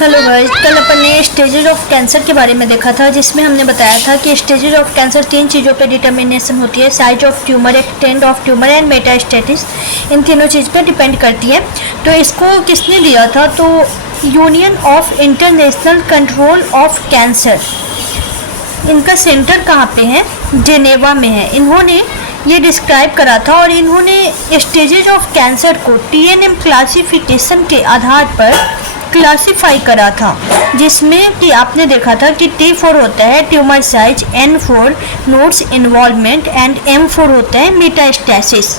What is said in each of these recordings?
Hello guys, कल अपन ने stages of cancer के बारे में देखा था, जिसमें हमने बताया था कि स्टेजेस ऑफ कैंसर 3 चीज़ों पे डिटर्मिनेशन होती है। Size of tumour, extent of tumour and metastasis. इन तीनों चीज़ पे डिपेंड करती है। तो इसको किसने दिया था? तो union of international control of cancer. इनका सेंटर कहाँ पे है? जेनेवा में है। इन्होंने ये डिस्क्राइब करा था और इन्होंने स्टेजेस ऑफ कैंसर को TNM क्लासिफिकेशन के आधार पर क्लासिफाई करा था, जिसमें कि आपने देखा था कि T4 होता है tumour size, N4 nodes involvement and M4 होता है मेटास्टेसिस।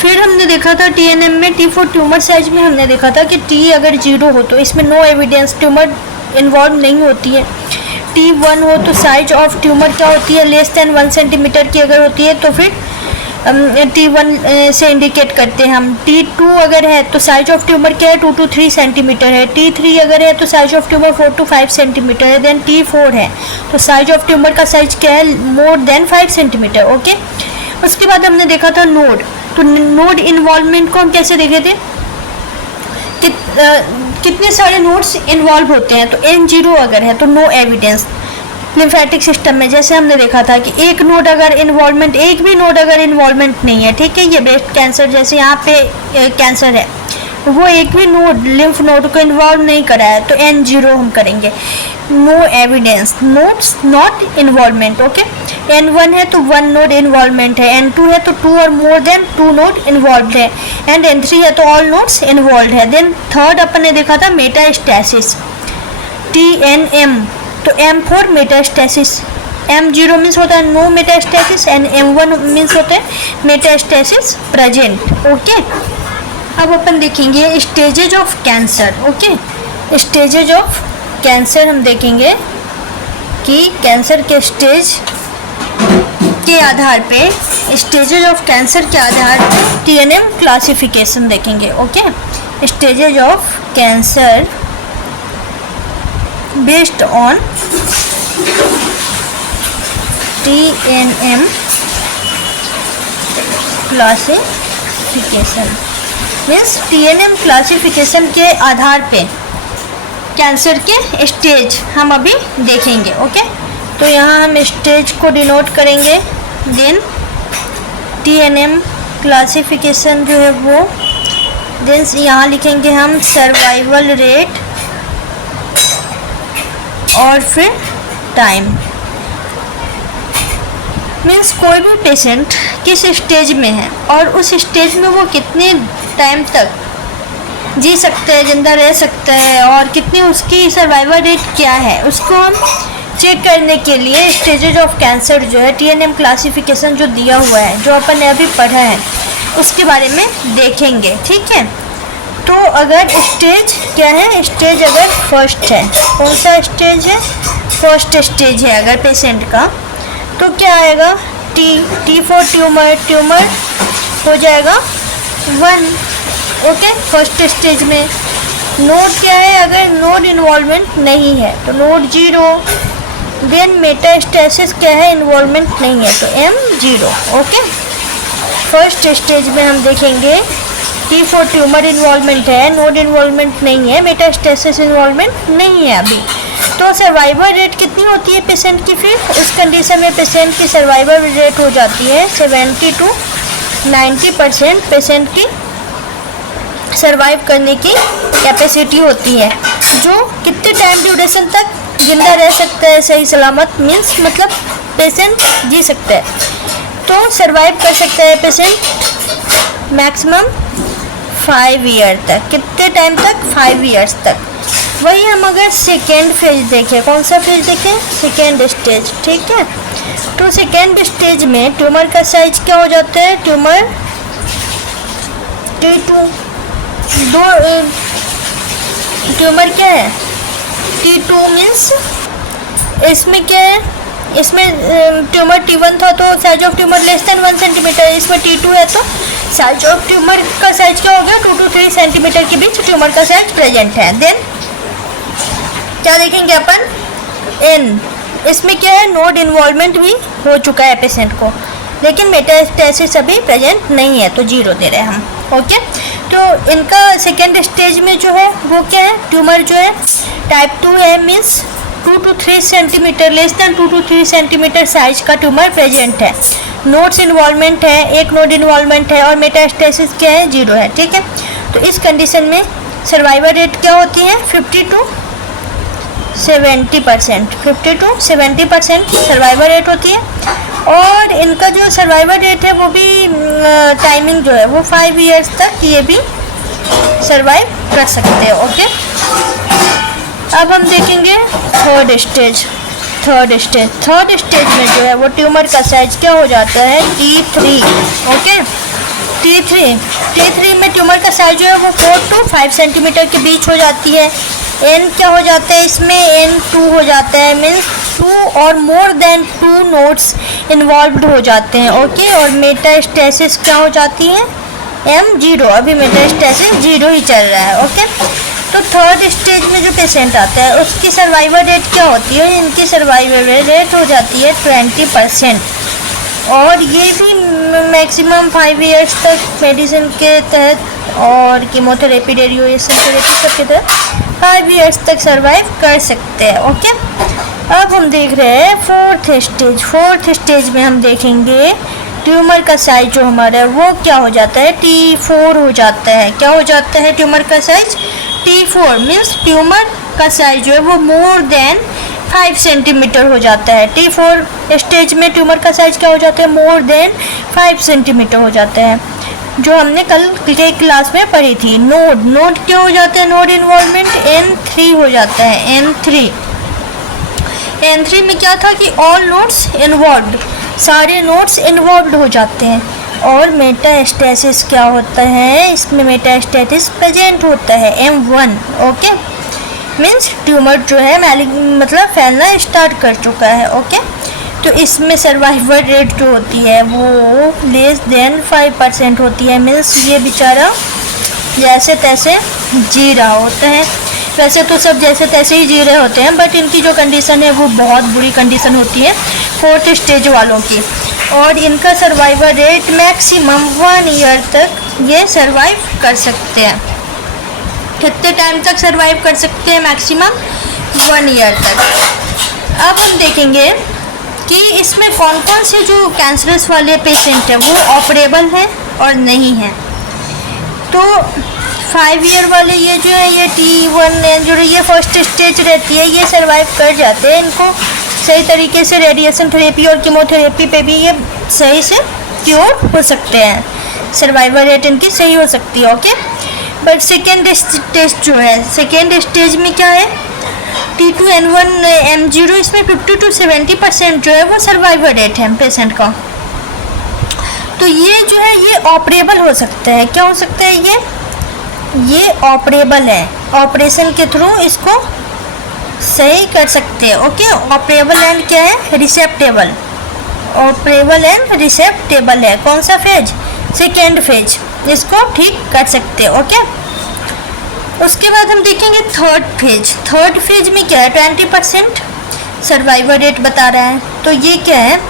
फिर हमने देखा था TNM में T4 ट्यूमर साइज में हमने देखा था कि T अगर 0 हो तो इसमें नो एविडेंस, ट्यूमर इन्वॉल्व नहीं होती है। T1 हो तो साइज ऑफ ट्यूमर क्या होती है? लेस देन 1 सेंटीमीटर की अगर होती है तो फिर T1 से इंडिकेट करते हैं हम। T2 अगर है तो साइज ऑफ ट्यूमर क्या है? 2 to 3 सेंटीमीटर है। T3 अगर है तो size of tumour 4 to 5 centimetre है। देन T4 है तो साइज ऑफ ट्यूमर का साइज क्या है? More than 5 centimetre. ओके, उसके बाद हमने देखा था नोड। तो नोड इन्वॉल्वमेंट को हम कैसे देखे थे? कितने सारे नोड्स इन्वॉल्व होते हैं? तो N0 अगर है तो नो एविडेंस। लिम्फेटिक सिस्टम में जैसे हमने देखा था कि एक भी नोड अगर इन्वॉल्वमेंट नहीं है, ठीक है, ये ब्रेस्ट कैंसर जैसे यहाँ पे कैंसर है, वो एक भी नोड लिम्फ नोड को इन्वॉल्व नहीं करा है तो N0 हम करेंगे। No evidence, nodes not involvement. Okay, N1 है तो 1 नोड इन्वॉल्वमेंट है, N2 है तो 2 और मोर देन 2 नोड इन्वॉल्व है, एंड N3 है तो ऑल नोड्स इन्वॉल्व है। देन थर्ड अपन ने देखा था मेटास्टेसिस, TNM। तो M4 मेटास्टेसिस, M0 मीन्स होता है no metastasis and M1 means होता है मेटास्टेसिस प्रेजेंट। ओके, अब अपन देखेंगे stages of cancer. Okay, stages of cancer हम देखेंगे कि कैंसर के स्टेज के आधार पे, स्टेजेज ऑफ कैंसर के आधार पे TNM क्लासिफिकेशन देखेंगे। Okay, stages of cancer based on TNM classification. Means TNM classification के आधार पे कैंसर के स्टेज हम अभी देखेंगे। ओके, तो यहाँ हम स्टेज को डिनोट करेंगे। देन TNM क्लासिफिकेशन जो है वो, देन यहाँ लिखेंगे हम सर्वाइवल रेट और फिर टाइम। मीन्स कोई भी पेशेंट किस स्टेज में है और उस स्टेज में वो कितने टाइम तक जी सकता है, जिंदा रह सकता है, और कितनी उसकी सर्वाइवल रेट क्या है, उसको हम चेक करने के लिए स्टेजेज ऑफ कैंसर जो है TNM क्लासिफिकेशन जो दिया हुआ है, जो अपन ने अभी पढ़ा है, उसके बारे में देखेंगे। ठीक है, तो अगर स्टेज क्या है? स्टेज अगर फर्स्ट है, कौन सा स्टेज है? फर्स्ट स्टेज है अगर पेशेंट का, तो क्या आएगा? T4 ट्यूमर हो जाएगा 1। ओके, फर्स्ट स्टेज में नोड क्या है? अगर नोड इन्वॉल्वमेंट नहीं है तो नोड 0। देन मेटास्टेसिस क्या है? इन्वॉल्वमेंट नहीं है तो M0। ओके, फर्स्ट स्टेज में हम देखेंगे T4 ट्यूमर इन्वॉल्वमेंट है, नोड इन्वॉल्वमेंट नहीं है, मेटास्टेसिस इन्वॉल्वमेंट नहीं है अभी। तो सर्वाइवल रेट कितनी होती है पेशेंट की? फिर उस कंडीशन में पेशेंट की सर्वाइवल रेट हो जाती है 70 to 90%। पेशेंट की सर्वाइव करने की कैपेसिटी होती है, जो कितने टाइम ड्यूरेशन तक जिंदा रह सकता है सही सलामत, मीन्स मतलब पेशेंट जी सकता है, तो सर्वाइव कर सकता है पेशेंट मैक्सिमम 5 ईयर तक। कितने टाइम तक? 5 ईयर्स तक। वही हम अगर सेकेंड फेज देखें, कौन सा फेज देखें? Second stage. ठीक है, तो सेकेंड स्टेज में ट्यूमर का साइज क्या हो जाता है? ट्यूमर T2, दो ट्यूमर क्या है? T2 मीन्स इसमें क्या है? इसमें ट्यूमर T1 था तो size of tumour less than 1 centimetre, इसमें T2 है तो साइज ऑफ ट्यूमर का साइज क्या हो गया? 2 to 3 सेंटीमीटर के बीच ट्यूमर का साइज प्रेजेंट है। देन क्या देखेंगे अपन? N, इसमें क्या है? नोड इन्वॉल्वमेंट भी हो चुका है पेशेंट को, लेकिन मेटास्टेसिस अभी प्रेजेंट नहीं है तो 0 दे रहे हैं हम। ओके, तो इनका सेकेंड स्टेज में जो है वो क्या है, ट्यूमर जो है टाइप 2 है, means 2 to 3 centimetre, less than 2 to 3 centimetre size का ट्यूमर प्रेजेंट है, नोड्स इन्वॉल्वमेंट है, एक नोड इन्वॉल्वमेंट है और मेटास्टेसिस क्या है, 0 है। ठीक है, तो इस कंडीशन में सर्वाइवल रेट क्या होती है, 50 to 70%, 50 to 70% सर्वाइवल रेट होती है। और इनका जो सर्वाइवल रेट है वो भी टाइमिंग जो है वो 5 ईयर्स तक ये भी सर्वाइव कर सकते हैं। ओके, अब हम देखेंगे थर्ड स्टेज। थर्ड स्टेज में जो है वो ट्यूमर का साइज क्या हो जाता है, T3। ओके, T3 में ट्यूमर का साइज जो है वो 4 to 5 सेंटीमीटर के बीच हो जाती है। N क्या हो जाता है इसमें, N2 हो जाता है, मीन्स 2 और मोर देन 2 नोड्स इन्वॉल्व्ड हो जाते हैं। ओके, और मेटास्टेसिस क्या हो जाती है, M0। अभी मेटास्टेसिस 0 ही चल रहा है। ओके, तो थर्ड स्टेज में जो पेशेंट आता है उसकी सर्वाइवल रेट क्या होती है, इनकी सर्वाइवल रेट हो जाती है 20%। और ये भी मैक्सिमम 5 ईयर्स तक मेडिसिन के तहत और कीमोथेरेपी, रेडिएशन थेरेपी सब के तहत 5 ईयर्स तक सर्वाइव कर सकते हैं। ओके, अब हम देख रहे हैं फोर्थ स्टेज में हम देखेंगे ट्यूमर का साइज जो हमारा है वो क्या हो जाता है, T4 हो जाता है। क्या हो जाता है ट्यूमर का साइज, T4, मीन्स ट्यूमर का साइज जो है वो मोर देन 5 सेंटीमीटर हो जाता है। T4 स्टेज में ट्यूमर का साइज क्या हो जाता है, मोर देन 5 सेंटीमीटर हो जाता है, जो हमने कल के क्लास में पढ़ी थी। नोड क्या हो जाता है, नोड इन्वॉल्वमेंट N3 हो जाता है, N3 में क्या था कि ऑल नोड्स इन्वॉल्व्ड, सारे नोड्स इन्वॉल्व्ड हो जाते हैं। और मेटास्टेसिस क्या होता है, इसमें मेटास्टेसिस प्रेजेंट होता है, M1। ओके, मीन्स ट्यूमर जो है मतलब फैलना स्टार्ट कर चुका है। ओके, तो इसमें सर्वाइवल रेट जो होती है वो लेस देन 5% होती है, मीन्स ये बेचारा जैसे तैसे जी रहा होता है। वैसे तो सब जैसे तैसे ही जी रहे होते हैं, बट इनकी जो कंडीशन है वो बहुत बुरी कंडीशन होती है फोर्थ स्टेज वालों की। और इनका सर्वाइवल रेट मैक्सिमम 1 ईयर तक ये सर्वाइव कर सकते हैं। कितने टाइम तक सर्वाइव कर सकते हैं, मैक्सिमम 1 ईयर तक। अब हम देखेंगे कि इसमें कौन कौन से जो कैंसरस वाले पेशेंट हैं वो ऑपरेबल हैं और नहीं हैं। तो 5 ईयर वाले ये जो है ये T1 जो ये फर्स्ट स्टेज रहती है ये सर्वाइव कर जाते हैं। इनको सही तरीके से रेडिएशन थेरेपी और कीमोथेरेपी पे भी ये सही से क्योर हो सकते हैं, सर्वाइवल रेट इनकी सही हो सकती है। ओके, बट सेकेंड स्टेज जो है, सेकेंड स्टेज में क्या है, T2N1 M0, इसमें 50 to 70% जो है वो सर्वाइवल रेट है पेशेंट का। तो ये जो है ये ऑपरेबल हो सकता है। क्या हो सकता है, ये ऑपरेबल है, ऑपरेशन के थ्रू इसको सही कर सकते हैं। ओके, ऑपरेबल एंड क्या है, रिसेप्टेबल। ऑपरेबल एंड रिसेप्टेबल है कौन सा फेज, सेकेंड फेज, इसको ठीक कर सकते हैं। ओके, उसके बाद हम देखेंगे थर्ड फेज में क्या है, 20% सर्वाइवल रेट बता रहा है। तो ये क्या है,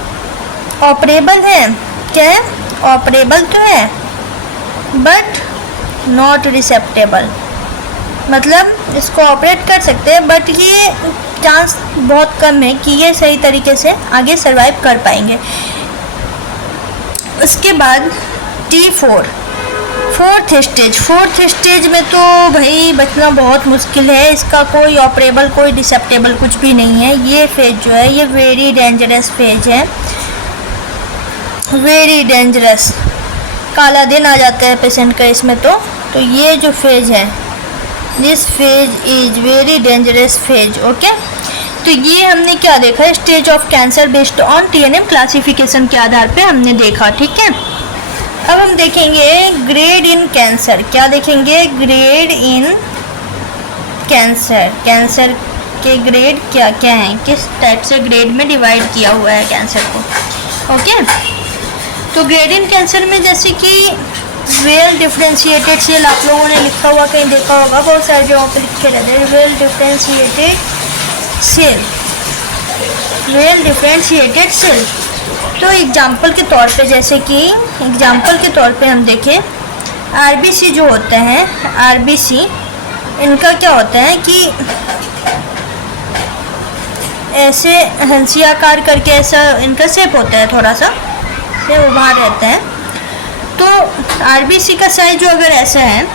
ऑपरेबल है, क्या है, ऑपरेबल तो है बट नॉट रिसेप्टेबल, मतलब इसको ऑपरेट कर सकते हैं बट ये चांस बहुत कम है कि ये सही तरीके से आगे सर्वाइव कर पाएंगे। उसके बाद T4 फोर्थ स्टेज में तो भाई बचना बहुत मुश्किल है, इसका कोई ऑपरेबल कोई डिसेप्टेबल कुछ भी नहीं है। ये फेज जो है ये वेरी डेंजरस फेज है, वेरी डेंजरस, काला दिन आ जाता है पेशेंट का इसमें। तो ये जो फेज है, this phase is very dangerous phase. Okay, तो ये हमने क्या देखा, stage of cancer based on TNM classification के आधार पे हमने देखा। ठीक है, अब हम देखेंगे ग्रेड इन कैंसर। क्या देखेंगे, ग्रेड इन कैंसर, कैंसर के ग्रेड क्या क्या हैं, किस टाइप से ग्रेड में डिवाइड किया हुआ है कैंसर को। ओके, तो ग्रेड इन कैंसर में जैसे कि वेल डिफ्रेंशिएटेड सेल, आप लोगों ने लिखा हुआ कहीं देखा होगा, बहुत सारी जगहों पर लिखे रहते हैं well differentiated cell, well differentiated cell. तो एग्जाम्पल के तौर पे, जैसे कि एग्जाम्पल के तौर पे हम देखें आरबीसी जो होते हैं, आरबीसी इनका क्या होता है कि ऐसे हंसी आकार करके ऐसा इनका शेप होता है, थोड़ा सा से उभार रहता है। तो आरबीसी का साइज जो अगर ऐसा है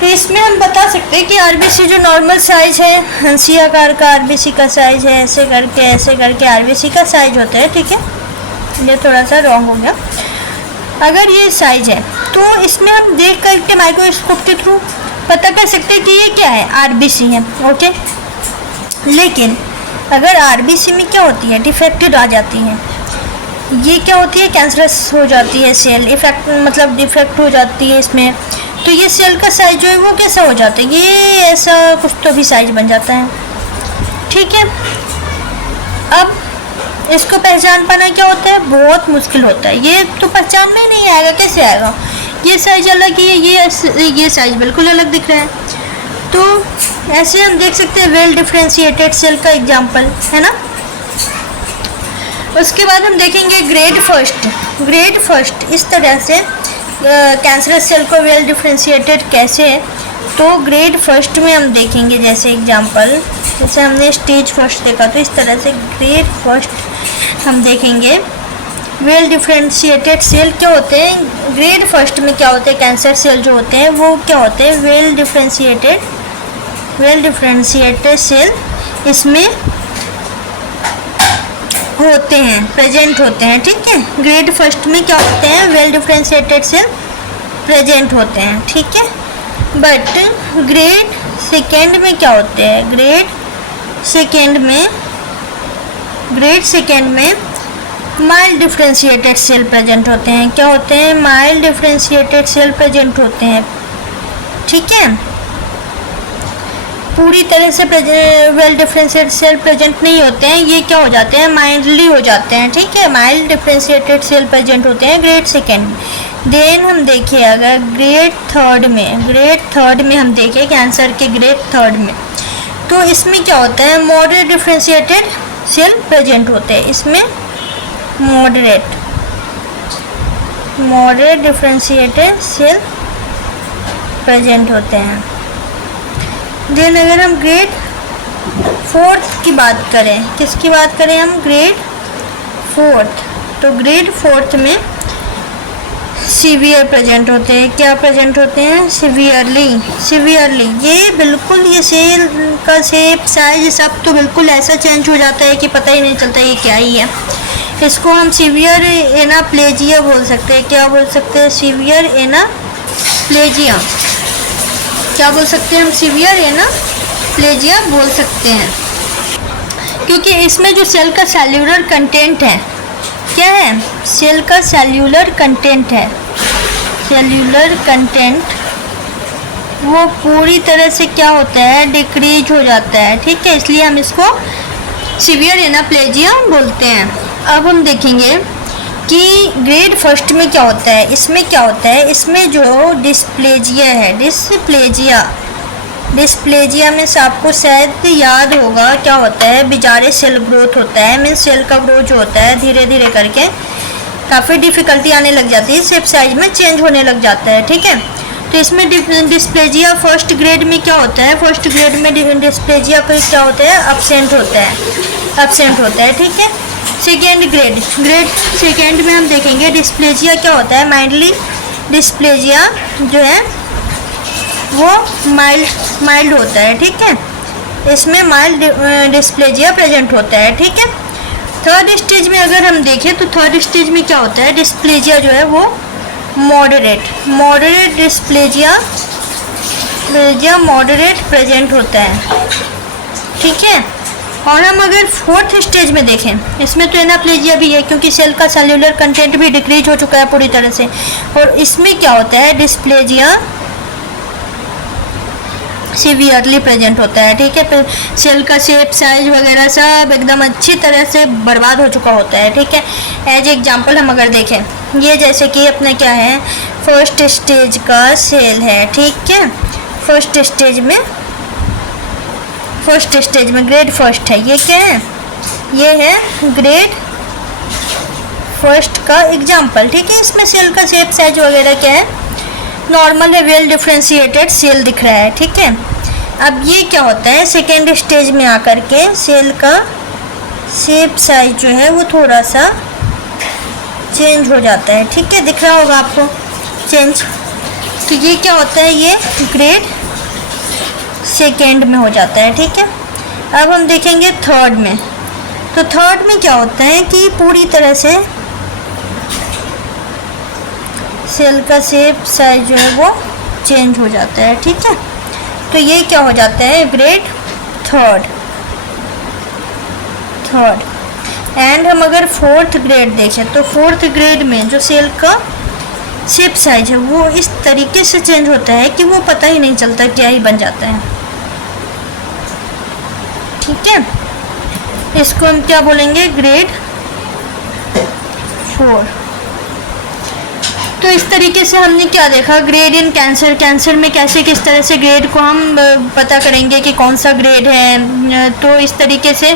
तो इसमें हम बता सकते हैं कि आरबीसी जो नॉर्मल साइज है, हंसी आकार का आरबीसी का साइज है, ऐसे करके आरबीसी का साइज होता है, ठीक है। ये थोड़ा सा रॉन्ग हो गया। अगर ये साइज है तो इसमें हम देख करके माइक्रोस्कोप के थ्रू पता कर सकते हैं कि ये क्या है, आरबीसी है, ओके। लेकिन अगर आरबीसी में क्या होती है, डिफेक्टेड आ जाती है, ये क्या होती है, कैंसरस हो जाती है सेल, इफेक्ट मतलब डिफेक्ट हो जाती है इसमें, तो ये सेल का साइज जो है वो कैसा हो जाता है, ये ऐसा कुछ तो भी साइज बन जाता है, ठीक है। अब इसको पहचान पाना क्या होता है, बहुत मुश्किल होता है। ये तो पहचान में ही नहीं आएगा, कैसे आएगा, ये साइज अलग ही है, ये साइज बिल्कुल अलग दिख रहा है। तो ऐसे हम देख सकते हैं वेल डिफरेंशिएटेड सेल का एग्जांपल है ना। उसके बाद हम देखेंगे ग्रेड फर्स्ट इस तरह से कैंसरस सेल को वेल डिफरेंशिएटेड कैसे है, तो ग्रेड फर्स्ट में हम देखेंगे जैसे एग्जांपल, जैसे हमने स्टेज फर्स्ट देखा, तो इस तरह से ग्रेड फर्स्ट हम देखेंगे। वेल डिफरेंशिएटेड सेल क्या होते हैं, ग्रेड फर्स्ट में क्या होते हैं, कैंसर सेल जो होते हैं वो क्या होते हैं, वेल डिफरेंशिएटेड सेल इसमें होते हैं, प्रेजेंट होते हैं, ठीक है। ग्रेड फर्स्ट में क्या होते हैं, वेल डिफरेंशिएटेड सेल प्रेजेंट होते हैं, ठीक है। बट ग्रेड सेकेंड में क्या होते हैं, ग्रेड सेकेंड में माइल्ड डिफरेंशिएटेड सेल प्रेजेंट होते हैं, क्या होते हैं, माइल्ड डिफरेंशिएटेड सेल प्रेजेंट होते हैं, ठीक है। पूरी तरह से वेल डिफरेंशिएटेड सेल प्रेजेंट नहीं होते हैं, ये क्या हो जाते हैं, माइल्डली हो जाते हैं, ठीक है। माइल्ड डिफरेंशिएटेड सेल प्रेजेंट होते हैं ग्रेड सेकेंड। देन हम देखिए अगर ग्रेड थर्ड में हम देखें कैंसर के ग्रेड थर्ड में, तो इसमें क्या होता है, मॉडरेट डिफरेंशिएटेड सेल प्रेजेंट होते हैं, इसमें मॉडरेट डिफरेंशिएटेड सेल प्रेजेंट होते हैं। देन अगर हम ग्रेड फोर्थ की बात करें, किसकी बात करें हम, ग्रेड फोर्थ, तो ग्रेड फोर्थ में सीवियर प्रेजेंट होते हैं, क्या प्रेजेंट होते हैं, सीवियरली। ये बिल्कुल ये सेल का शेप साइज सब तो बिल्कुल ऐसा चेंज हो जाता है कि पता ही नहीं चलता ये क्या ही है। इसको हम सीवियर एनाप्लेजिया बोल सकते हैं, क्या बोल सकते हैं, सीवियर एनाप्लेजिया, क्या बोल सकते हैं हम, सीवियर एनाप्लेजिया बोल सकते हैं, क्योंकि इसमें जो सेल का सेल्यूलर कंटेंट है, क्या है, सेल का सेल्यूलर कंटेंट है, सेल्यूलर कंटेंट वो पूरी तरह से क्या होता है, डिक्रीज हो जाता है, ठीक है। इसलिए हम इसको सीवियर एनाप्लेजिया बोलते हैं। अब हम देखेंगे कि ग्रेड फर्स्ट में क्या होता है, इसमें क्या होता है, इसमें जो डिस्प्लेजिया है, डिस्प्लेजिया में से आपको शायद याद होगा क्या होता है, बिजारे सेल ग्रोथ होता है, मीन्स सेल का ग्रोथ जो होता है धीरे धीरे करके काफ़ी डिफ़िकल्टी आने लग जाती है, शेप साइज में चेंज होने लग जाता है, ठीक है। तो इसमें डिस्प्लेजिया फर्स्ट ग्रेड में क्या होता है, फर्स्ट ग्रेड में डिस्प्लेजिया का क्या होता है, अब्सेंट होता है, ठीक है। सेकेंड ग्रेड सेकेंड में हम देखेंगे डिस्प्लेजिया क्या होता है, माइल्डली डिस्प्लेजिया जो है वो माइल्ड होता है, ठीक है। इसमें माइल्ड डिस्प्लेजिया प्रेजेंट होता है, ठीक है। थर्ड स्टेज में अगर हम देखें तो थर्ड स्टेज में क्या होता है, डिस्प्लेजिया जो है वो मॉडरेट डिस्प्लेजिया मॉडरेट प्रेजेंट होता है, ठीक है। और हम अगर फोर्थ स्टेज में देखें, इसमें तो एनाप्लेजिया भी है क्योंकि सेल का सेल्यूलर कंटेंट भी डिक्रीज हो चुका है पूरी तरह से, और इसमें क्या होता है, डिस्प्लेजिया सीवियरली प्रेजेंट होता है, ठीक है। फिर सेल का शेप साइज वगैरह सब एकदम अच्छी तरह से बर्बाद हो चुका होता है, ठीक है। एज एग्जांपल हम अगर देखें, ये जैसे कि अपने क्या है, फर्स्ट स्टेज का सेल है, ठीक है। फर्स्ट स्टेज में ग्रेड फर्स्ट है, ये क्या है, ये है ग्रेड फर्स्ट का एग्जांपल, ठीक है। इसमें सेल का शेप साइज वगैरह क्या है, नॉर्मल है, वेल डिफ्रेंशिएटेड सेल दिख रहा है, ठीक है। अब ये क्या होता है, सेकेंड स्टेज में आकर के सेल का शेप साइज जो है वो थोड़ा सा चेंज हो जाता है, ठीक है, दिख रहा होगा आपको चेंज। तो ये क्या होता है, ये ग्रेड सेकेंड में हो जाता है, ठीक है। अब हम देखेंगे थर्ड में। तो थर्ड में क्या होता है कि पूरी तरह से सेल का शेप साइज जो है वो चेंज हो जाता है, ठीक है। तो ये क्या हो जाता है, ग्रेड थर्ड। एंड हम अगर फोर्थ ग्रेड देखें तो फोर्थ ग्रेड में जो सेल का शेप साइज है वो इस तरीके से चेंज होता है कि वो पता ही नहीं चलता, क्या ही बन जाता है, ठीक है। इसको हम क्या बोलेंगे, ग्रेड 4। तो इस तरीके से हमने क्या देखा, ग्रेड इन कैंसर। कैंसर में कैसे किस तरह से ग्रेड को हम पता करेंगे कि कौन सा ग्रेड है। तो इस तरीके से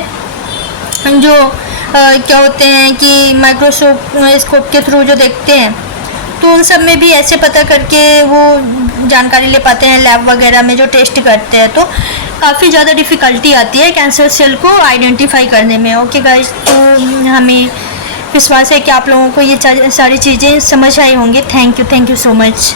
जो क्या होते हैं कि माइक्रोस्कोप के थ्रू जो देखते हैं, तो उन सब में भी ऐसे पता करके वो जानकारी ले पाते हैं। लैब वगैरह में जो टेस्ट करते हैं तो काफ़ी ज़्यादा डिफ़िकल्टी आती है कैंसर सेल को आइडेंटिफाई करने में। ओके गाइस, तो हमें विश्वास है कि आप लोगों को ये सारी चीज़ें समझ आई होंगी। Thank you so much.